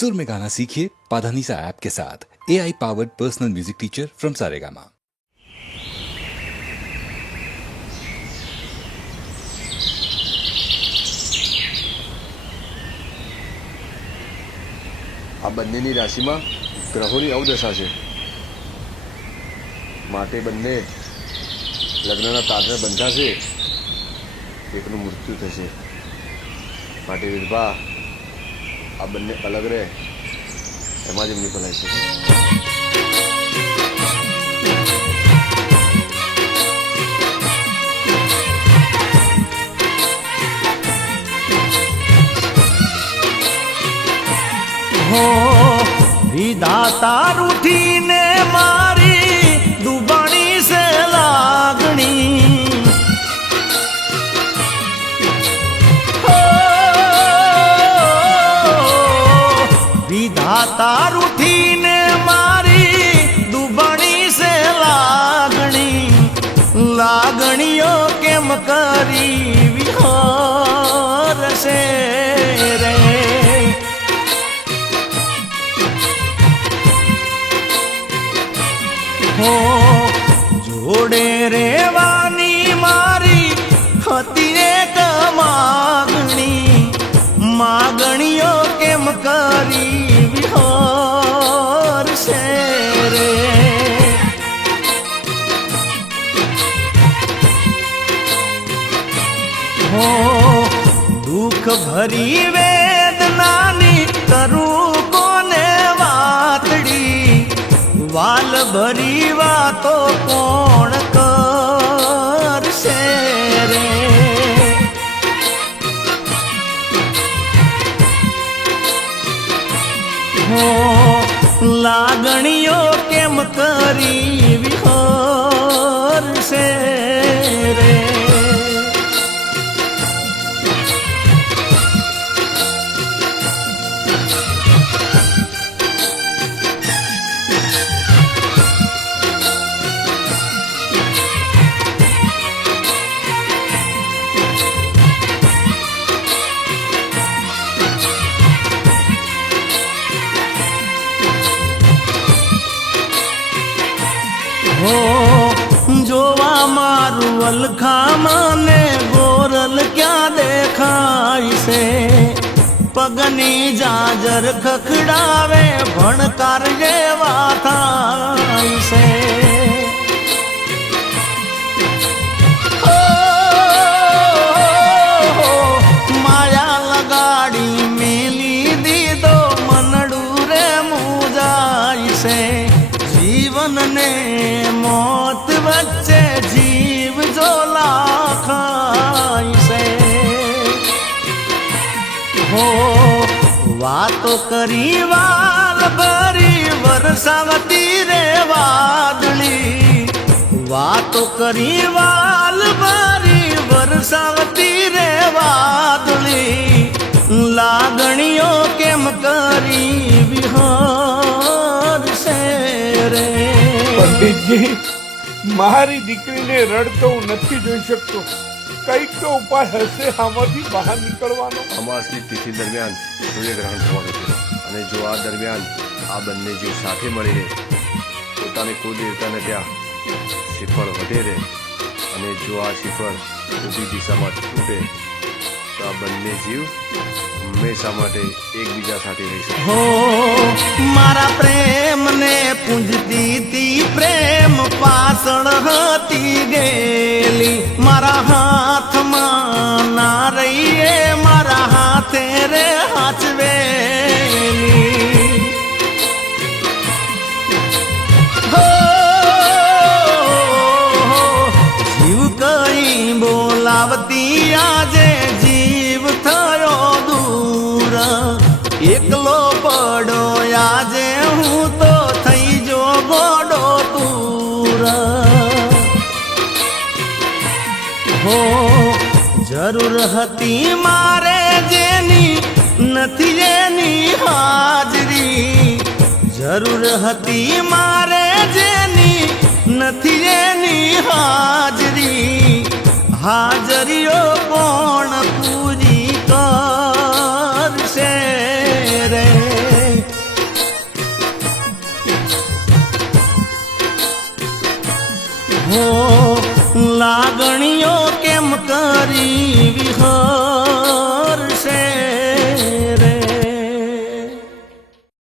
सुर में गाना सीखिए पाधानीसा ऐप के साथ। AI powered personal music teacher from Saregama. આ બંનેની રાશિમાં ગ્રહોની અવદશા છે, માટે બંને લગ્નના તારને બંધાશે, એકનું મૃત્યુ થશે. માટે વિધવા આ બંને અલગ રહે એમાં જ એમની ભલાઈ છે. हो विधाता रूठीने मारी दुबाणी से लागणी, हो विधाता रूठीने मारी दुबाणी से लागणी, लागणियों केम करी विहार से रे. જોડે રેવાની મારી હતી એક માગણી, માગણીઓ કેમ કરી વિહાર છે રે. હો દુઃખ ભરી વેદનાની કરું કોને વાતડી, વાલ ભરી વાતો કોણ કરશે રે. હો લાગણીઓ કેમ કરી વિહરશે રે. હો જોવા મારું વલખામાં ને ગોરલ ક્યાં દેખાય છે, પગની જાજર ખખડાવે ભણકાર જેવા થાય છે. માયા લગાડી મેલી દીધો મનડું રે મુજાય છે, જીવનને મોત વચ્ચે જીવ જો લાખાય છે. હો વાતો કરી વાલ ભરી વરસાવતી રે વાદળી, વાતો કરી વાલ ભરી વરસાવતી રે વાદળી, લાગણીઓ કેમ કરી વિહાર છે રે. પંડિતજી, મારી દીકરીને રડતો હું નથી જોઈ શકતો. કઈક તો ઉપાય હશે આમાંથી બહાર નીકળવાનો. અમાસની તિથિ દરમિયાન સૂર્યગ્રહણ થવાનું છે, અને જો આ દરમિયાન આ બંને જીવ સાથે મળીને પોતાને કુલદેવતાને ત્યાં શ્રીફળ વધેરે, અને જો આ શ્રીફળ ઊભી દિશામાં તૂટે તો આ બંને જીવ હંમેશા માટે એકબીજા સાથે રહી શકે. હો મારા પ્રેમને પૂંજતી તી પ્રેમ પાછળ હતી ગેલી, મારા હાથમાં ના રહીએ મારા હાથે રે હાચવેલી. હો જીવ કઈ બોલાવતી આજે જીવ થયો દૂર, એકલો પડો આજે હું તો થઈ જો ગોડો દૂર. હો જરૂર હતી મારે જેની નથી એની હાજરી, જરૂર હતી મારે જેની નથી એની હાજરી, હાજરીઓ કોણ પૂરી કરશે રે. હો લાગણીઓ કેમ કરી